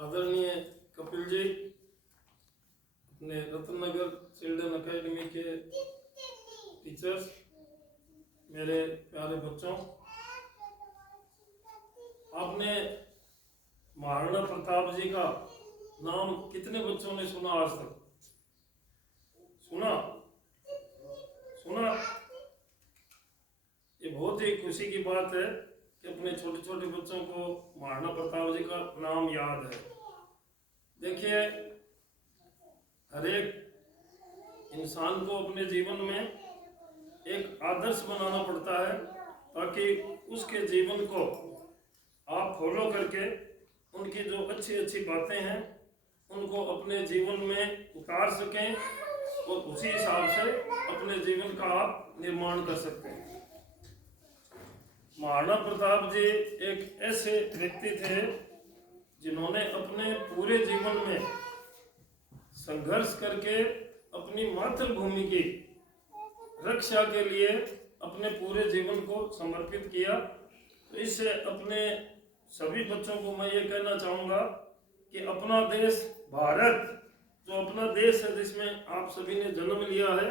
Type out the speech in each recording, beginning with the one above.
आदरणीय कपिल जी, अपने Ratnanagar children academy के टीचर्स, मेरे प्यारे बच्चों, आपने महाराणा प्रताप जी का नाम कितने बच्चों ने सुना आज तक? सुना? ये बहुत ही खुशी की बात है कि अपने छोटे छोटे बच्चों को महाराणा प्रताप जी का नाम याद है। देखिए, हर एक इंसान को अपने जीवन में एक आदर्श बनाना पड़ता है ताकि उसके जीवन को आप फॉलो करके उनकी जो अच्छी अच्छी बातें हैं उनको अपने जीवन में उतार सकें और उसी हिसाब से अपने जीवन का आप निर्माण कर सकते हैं। महाराणा प्रताप जी एक ऐसे व्यक्ति थे जिन्होंने अपने पूरे जीवन में संघर्ष करके अपनी मातृभूमि की रक्षा के लिए अपने पूरे जीवन को समर्पित किया। तो इससे अपने सभी बच्चों को मैं ये कहना चाहूँगा कि अपना देश भारत, जो अपना देश है जिसमें आप सभी ने जन्म लिया है,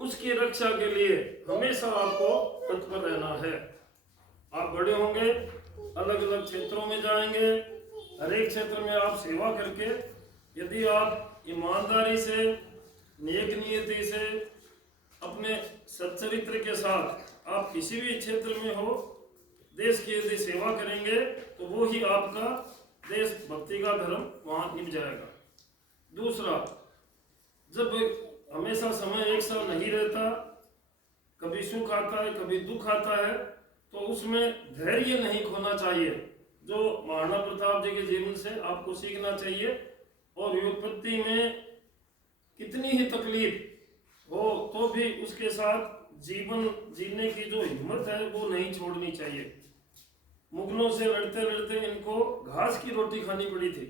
उसकी रक्षा के लिए हमेशा आपको तत्पर रहना है। आप बड़े होंगे, अलग अलग क्षेत्रों में जाएंगे, हर एक क्षेत्र में आप सेवा करके यदि आप ईमानदारी से, नेक नियति से, अपने सच्चरित्र के साथ आप किसी भी क्षेत्र में हो, देश की यदि सेवा करेंगे तो वो ही आपका देशभक्ति का धर्म वहाँ निभ जाएगा। दूसरा, जब हमेशा समय एक सा नहीं रहता, कभी सुख आता है कभी दुख आता है, तो उसमें धैर्य नहीं खोना चाहिए, जो महाराणा प्रताप जी के जीवन से आपको सीखना चाहिए। और विपत्ति में कितनी ही तकलीफ हो तो भी उसके साथ जीवन जीने की जो हिम्मत है वो नहीं छोड़नी चाहिए। मुगलों से लड़ते लड़ते इनको घास की रोटी खानी पड़ी थी।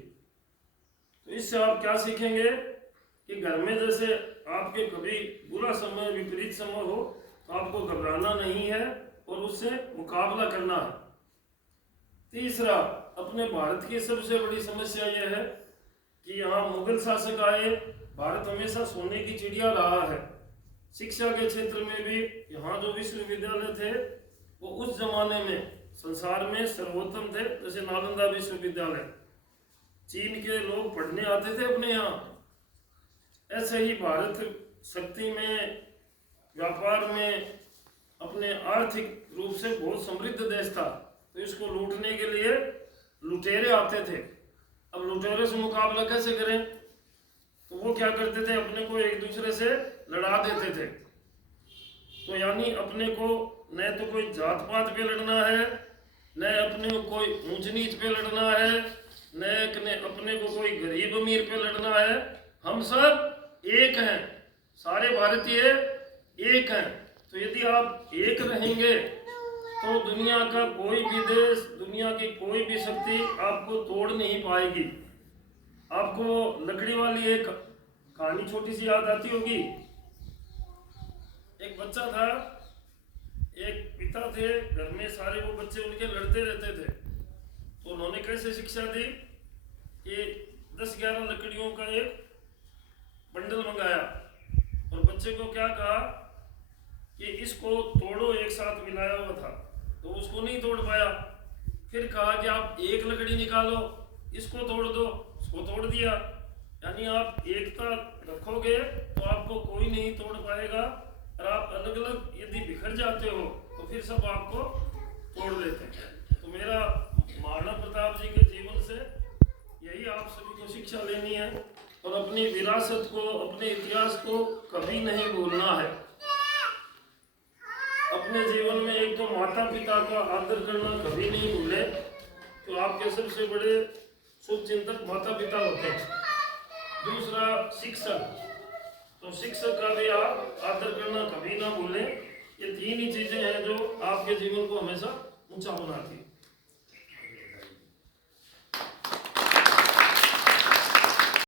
तो इससे आप क्या सीखेंगे कि घर में जैसे आपके कभी बुरा समय, विपरीत समय हो तो आपको घबराना नहीं है और उससे मुकाबला करना है। तीसरा, अपने भारत की सबसे बड़ी समस्या यह है कि यहाँ मुगल शासक आए, भारत हमेशा सोने की चिड़िया रहा है। शिक्षा के क्षेत्र में भी यहाँ जो विश्वविद्यालय थे वो उस जमाने में संसार में सर्वोत्तम थे, जैसे नालंदा विश्वविद्यालय, चीन के लोग पढ़ने आते थे अपने यहाँ। ऐसे ही भारत शक्ति में, व्यापार में, अपने आर्थिक रूप से बहुत समृद्ध देश था। तो इसको लूटने के लिए लुटेरे आते थे। अब लुटेरे से मुकाबला कैसे करें? तो वो क्या करते थे, अपने को एक दूसरे से लड़ा देते थे। तो यानी अपने को न तो कोई जात पात पे लड़ना है, न अपने को कोई ऊंच नीच पे लड़ना है, न अपने को कोई गरीब अमीर पे लड़ना है। हम सब एक हैं, सारे भारतीय एक हैं। तो यदि आप एक रहेंगे तो दुनिया का कोई भी देश, दुनिया की कोई भी शक्ति आपको तोड़ नहीं पाएगी। आपको लकड़ी वाली एक कहानी छोटी सी याद आती होगी। एक बच्चा था, एक पिता थे, घर में सारे वो बच्चे उनके लड़ते रहते थे। तो उन्होंने कैसे शिक्षा दी कि 10-11 लकड़ियों का एक बंडल मंगाया और बच्चे को क्या कहा कि इसको तोड़ो, एक साथ मिलाया हुआ था तो उसको नहीं तोड़ पाया। फिर कहा कि आप एक लकड़ी निकालो, इसको तोड़ दो, उसको तोड़ दिया। यानी आप एकता रखोगे तो आपको कोई नहीं तोड़ पाएगा, और आप अलग अलग यदि बिखर जाते हो तो फिर सब आपको तोड़ देते हैं। तो मेरा महाराणा प्रताप जी के जीवन से यही आप सभी को शिक्षा लेनी है और अपनी विरासत को, अपने इतिहास को कभी नहीं भूलना है। अपने जीवन में एक तो माता पिता का आदर करना कभी नहीं भूले, तो आपके सबसे बड़े शुभ चिंतक माता पिता होते हैं। दूसरा, शिक्षक, तो शिक्षक का भी आप आदर करना कभी ना भूलें। ये 3 ही चीजें हैं जो आपके जीवन को हमेशा ऊंचा बनाती है।